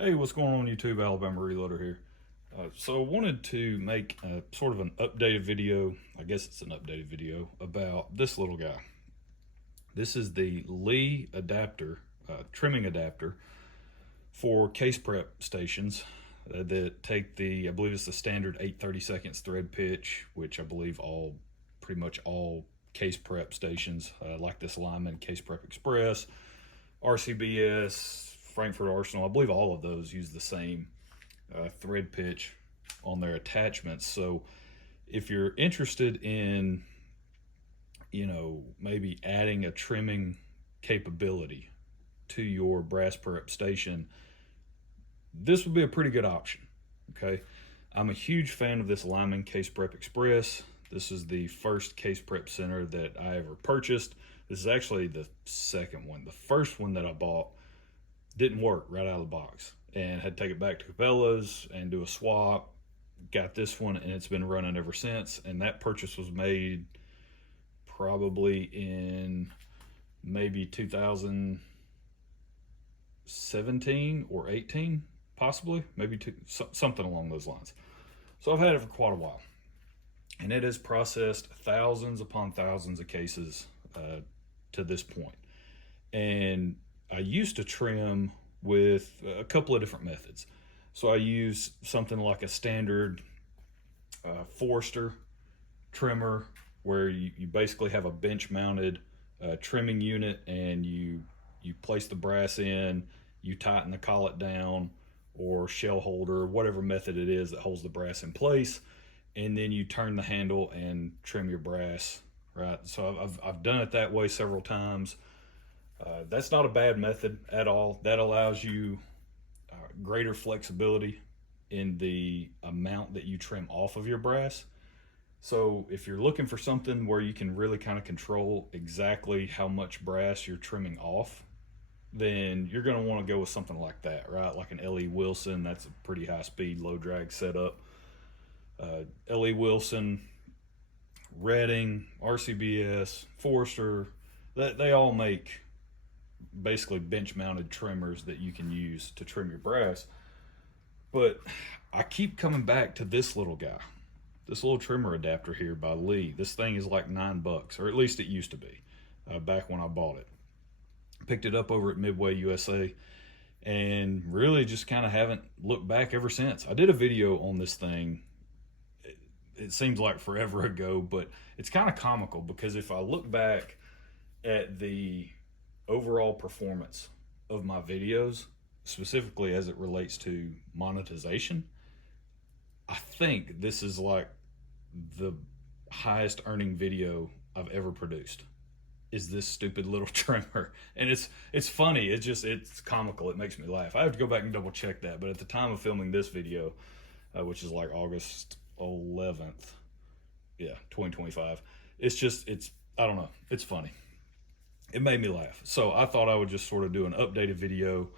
Hey, what's going on YouTube? Alabama Reloader here. So I wanted to make a, sort of an updated video, I guess it's an updated video, about this little guy. This is the Lee adapter, trimming adapter for case prep stations that take I believe it's the standard 8/32 thread pitch, which I believe pretty much all case prep stations, like this Lyman Case Prep Express, RCBS, Frankford Arsenal, I believe all of those use the same thread pitch on their attachments. So if you're interested in, maybe adding a trimming capability to your brass prep station, this would be a pretty good option. Okay, I'm a huge fan of this Lyman Case Prep Express. This is the first case prep center that I ever purchased. This is actually the second one. The first one that I bought didn't work right out of the box and had to take it back to Cabela's and do a swap. Got this one and it's been running ever since. And that purchase was made probably in maybe 2017 or 18, possibly, maybe something along those lines. So I've had it for quite a while, and it has processed thousands upon thousands of cases to this point. And I used to trim with a couple of different methods. So I use something like a standard Forester trimmer, where you basically have a bench mounted trimming unit, and you place the brass in, you tighten the collet down or shell holder, whatever method it is that holds the brass in place, and then you turn the handle and trim your brass, right? So I've done it that way several times. That's not a bad method at all. That allows you greater flexibility in the amount that you trim off of your brass. So if you're looking for something where you can really kind of control exactly how much brass you're trimming off, then you're going to want to go with something like that, right? Like an L.E. Wilson. That's a pretty high speed, low drag setup. L.E. Wilson, Redding, RCBS, Forester, they all make basically bench mounted trimmers that you can use to trim your brass. But I keep coming back to this little guy, this little trimmer adapter here by Lee. This thing is like $9, or at least it used to be back when I bought it. Picked it up over at Midway USA, and really just kind of haven't looked back ever since. I did a video on this thing, it seems like forever ago, but it's kind of comical because if I look back at the overall performance of my videos, specifically as it relates to monetization, I think this is like the highest earning video I've ever produced, is this stupid little trimmer. And it's funny, it's comical, it makes me laugh. I have to go back and double check that, but at the time of filming this video, which is like August 11th, 2025, it's I don't know, it's funny. It made me laugh. So I thought I would just sort of do an updated video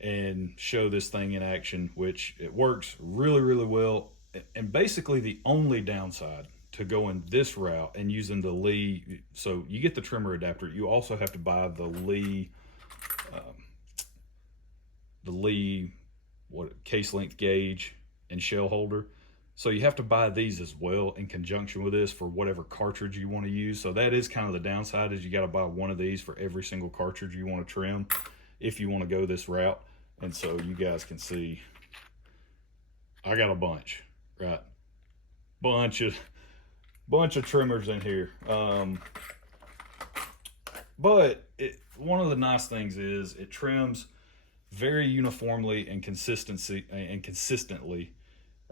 and show this thing in action, which it works really, really well. And basically the only downside to going this route and using the Lee, so you get the trimmer adapter, you also have to buy the Lee case length gauge and shell holder. So you have to buy these as well in conjunction with this for whatever cartridge you want to use. So that is kind of the downside, is you got to buy one of these for every single cartridge you want to trim if you want to go this route. And so you guys can see I got a bunch, right? Bunch of trimmers in here. But one of the nice things is it trims very uniformly and consistently.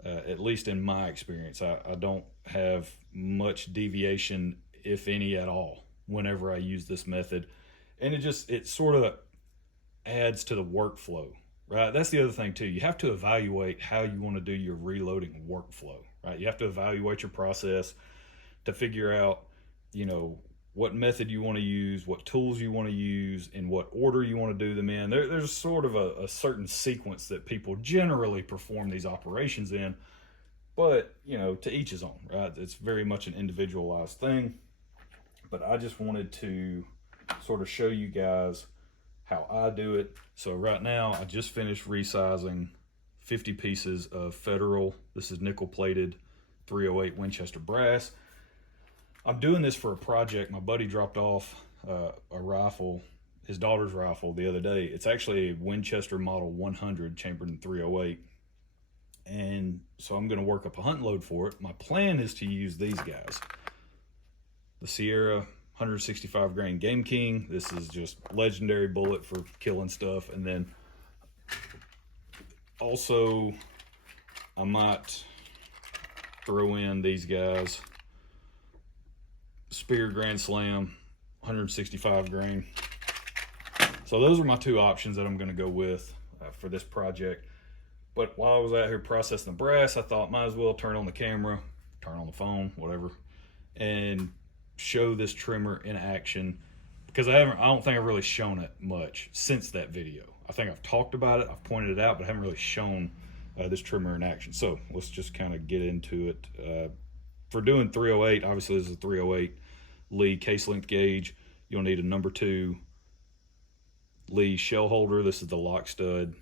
At least in my experience, I don't have much deviation, if any at all, whenever I use this method. And it sort of adds to the workflow, right? That's the other thing too. You have to evaluate how you want to do your reloading workflow, right? You have to evaluate your process to figure out, what method you want to use, what tools you want to use, in what order you want to do them in. There's sort of a certain sequence that people generally perform these operations in, but to each his own, right? It's very much an individualized thing. But I just wanted to sort of show you guys how I do it. So right now I just finished resizing 50 pieces of Federal, this is nickel plated 308 Winchester brass. I'm doing this for a project. My buddy dropped off a rifle, his daughter's rifle, the other day. It's actually a Winchester Model 100 chambered in 308. And so I'm going to work up a hunt load for it. My plan is to use these guys. The Sierra 165 grain Game King. This is just legendary bullet for killing stuff. And then also I might throw in these guys. Spear Grand Slam 165 grain. So those are my two options that I'm going to go with for this project. But while I was out here processing the brass, I thought might as well turn on the camera, turn on the phone, whatever, and show this trimmer in action, because I don't think I've really shown it much since that video. I think I've talked about it, I've pointed it out, but I haven't really shown this trimmer in action. So let's just kind of get into it. For doing 308, obviously this is a 308 Lee case length gauge. You'll need a number 2 Lee shell holder. This is the lock stud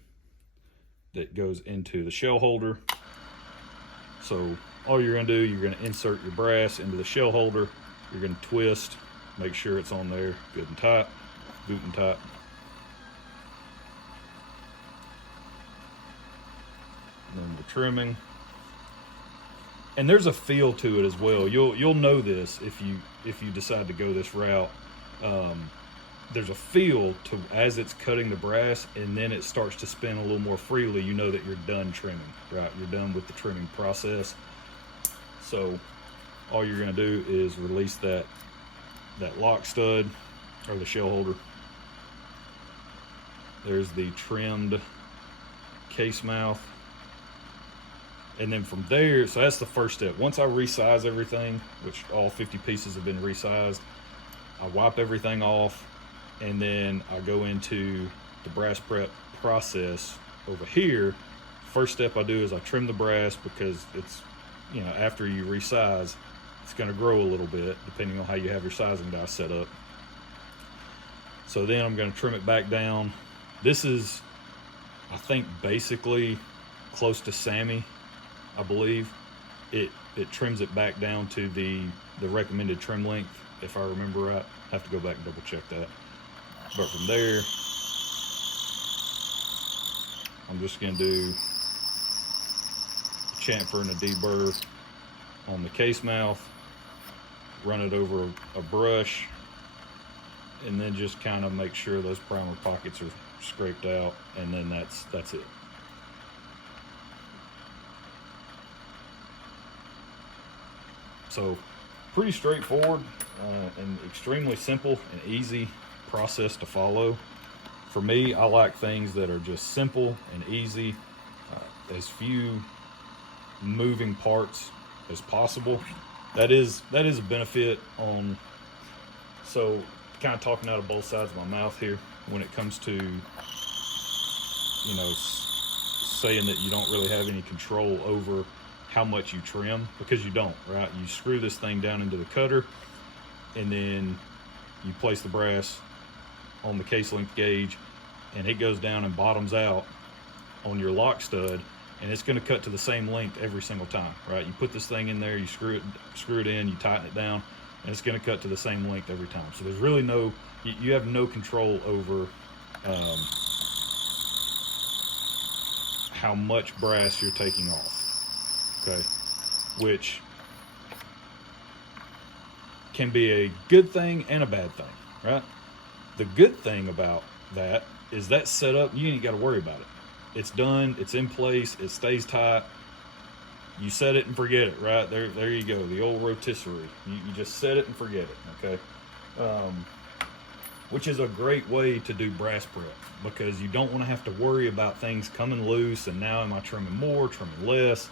that goes into the shell holder. So all you're going to do, you're going to insert your brass into the shell holder. You're going to twist, make sure it's on there good and tight, boot and tight. And then the trimming. And there's a feel to it as well. You'll know this if you decide to go this route. There's a feel to as it's cutting the brass, and then it starts to spin a little more freely. You know that you're done trimming, right? You're done with the trimming process. So all you're going to do is release that lock stud or the shell holder. There's the trimmed case mouth. And then from there, so that's the first step. Once I resize everything, which all 50 pieces have been resized, I wipe everything off, and then I go into the brass prep process over here. First step I do is I trim the brass, because it's, you know, after you resize, it's going to grow a little bit depending on how you have your sizing die set up. So then I'm going to trim it back down. This is, I think, basically close to Sammy, I believe. It trims it back down to the recommended trim length, if I remember right. I have to go back and double check that. But from there, I'm just going to do a chamfer and a deburr on the case mouth, run it over a brush, and then just kind of make sure those primer pockets are scraped out, and then that's it. So pretty straightforward and extremely simple and easy process to follow. For me, I like things that are just simple and easy, as few moving parts as possible. That is a benefit on, so kind of talking out of both sides of my mouth here when it comes to, you know, saying that you don't really have any control over how much you trim, because you don't, right? You screw this thing down into the cutter, and then you place the brass on the case length gauge, and it goes down and bottoms out on your lock stud, and it's going to cut to the same length every single time, right? You put this thing in there, you screw it in, you tighten it down, and it's going to cut to the same length every time. So there's really no, you have no control over how much brass you're taking off. Okay, which can be a good thing and a bad thing, right? The good thing about that is that setup, you ain't got to worry about it. It's done, it's in place, it stays tight. You set it and forget it, right? There you go, the old rotisserie. You just set it and forget it, okay? Which is a great way to do brass prep, because you don't want to have to worry about things coming loose, and now am I trimming more, trimming less?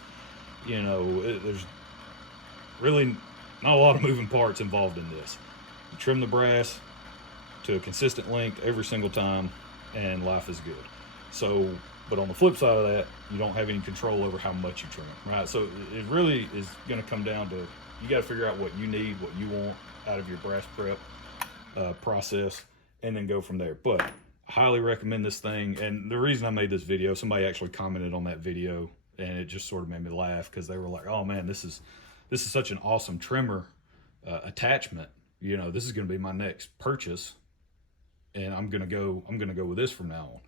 You know, there's really not a lot of moving parts involved in this. You trim the brass to a consistent length every single time, and life is good. So, but on the flip side of that, you don't have any control over how much you trim it, right? So it really is going to come down to, you got to figure out what you need, what you want out of your brass prep process, and then go from there. But I highly recommend this thing. And the reason I made this video, somebody actually commented on that video, and it just sort of made me laugh because they were like, "Oh man, this is such an awesome trimmer attachment. You know, this is going to be my next purchase, and I'm gonna go with this from now on."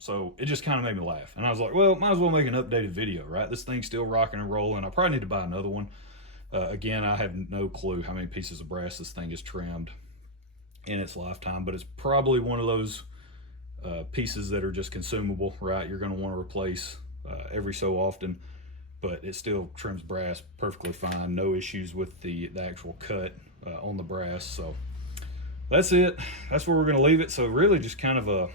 So it just kind of made me laugh, and I was like, "Well, might as well make an updated video, right? This thing's still rocking and rolling. I probably need to buy another one." Again, I have no clue how many pieces of brass this thing is trimmed in its lifetime, but it's probably one of those pieces that are just consumable, right? You're going to want to replace every so often, but it still trims brass perfectly fine. No issues with the actual cut on the brass. So that's it. That's where we're going to leave it. So really just kind of a,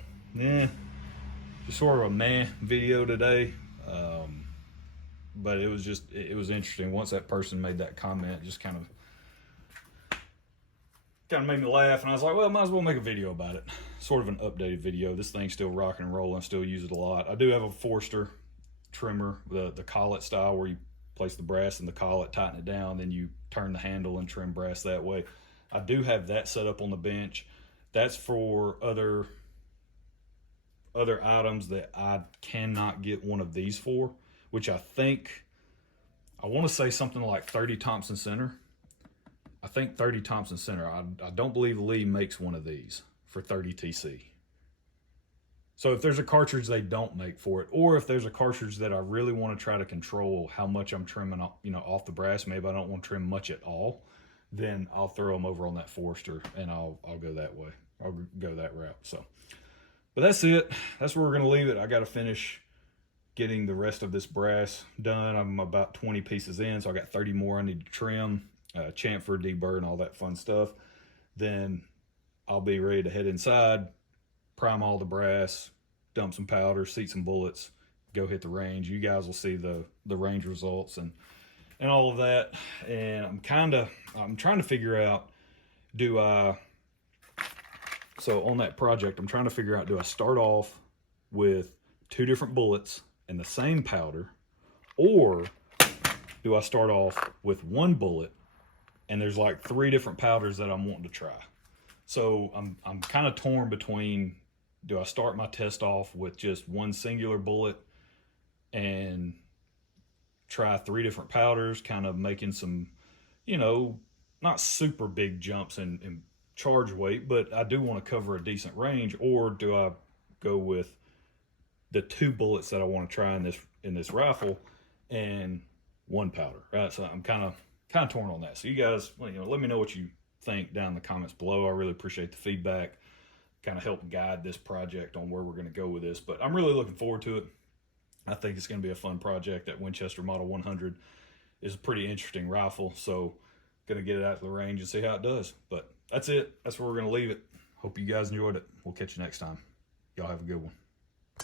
just sort of a meh video today. But it was interesting. Once that person made that comment, it just kind of made me laugh, and I was like, well, might as well make a video about it. Sort of an updated video. This thing's still rocking and rolling. I still use it a lot. I do have a Forster trimmer, the collet style, where you place the brass in the collet, tighten it down, then you turn the handle and trim brass that way. I do have that set up on the bench. That's for other items that I cannot get one of these for, which I want to say something like 30 Thompson Center. I think 30 Thompson Center. I don't believe Lee makes one of these for 30 TC. So if there's a cartridge they don't make for it, or if there's a cartridge that I really want to try to control how much I'm trimming, off the brass, maybe I don't want to trim much at all, then I'll throw them over on that Forster, and I'll go that way. I'll go that route. So, but that's it. That's where we're gonna leave it. I got to finish getting the rest of this brass done. I'm about 20 pieces in, so I got 30 more I need to trim, chamfer, deburr, and all that fun stuff. Then I'll be ready to head inside, prime all the brass, dump some powder, seat some bullets, go hit the range. You guys will see the range results and all of that. And I'm trying to figure out, so on that project, I'm trying to figure out, do I start off with 2 different bullets and the same powder, or do I start off with 1 bullet and there's like 3 different powders that I'm wanting to try? So I'm kind of torn between, do I start my test off with just 1 singular bullet and try 3 different powders, kind of making some, not super big jumps in charge weight, but I do want to cover a decent range? Or do I go with the 2 bullets that I want to try in this rifle and 1 powder, right? So I'm kind of torn on that. So you guys, let me know what you think down in the comments below. I really appreciate the feedback. Kind of help guide this project on where we're going to go with this. But I'm really looking forward to it. I think it's going to be a fun project. That Winchester Model 100 is a pretty interesting rifle. So going to get it out to the range and see how it does. But that's it. That's where we're going to leave it. Hope you guys enjoyed it. We'll catch you next time. Y'all have a good one.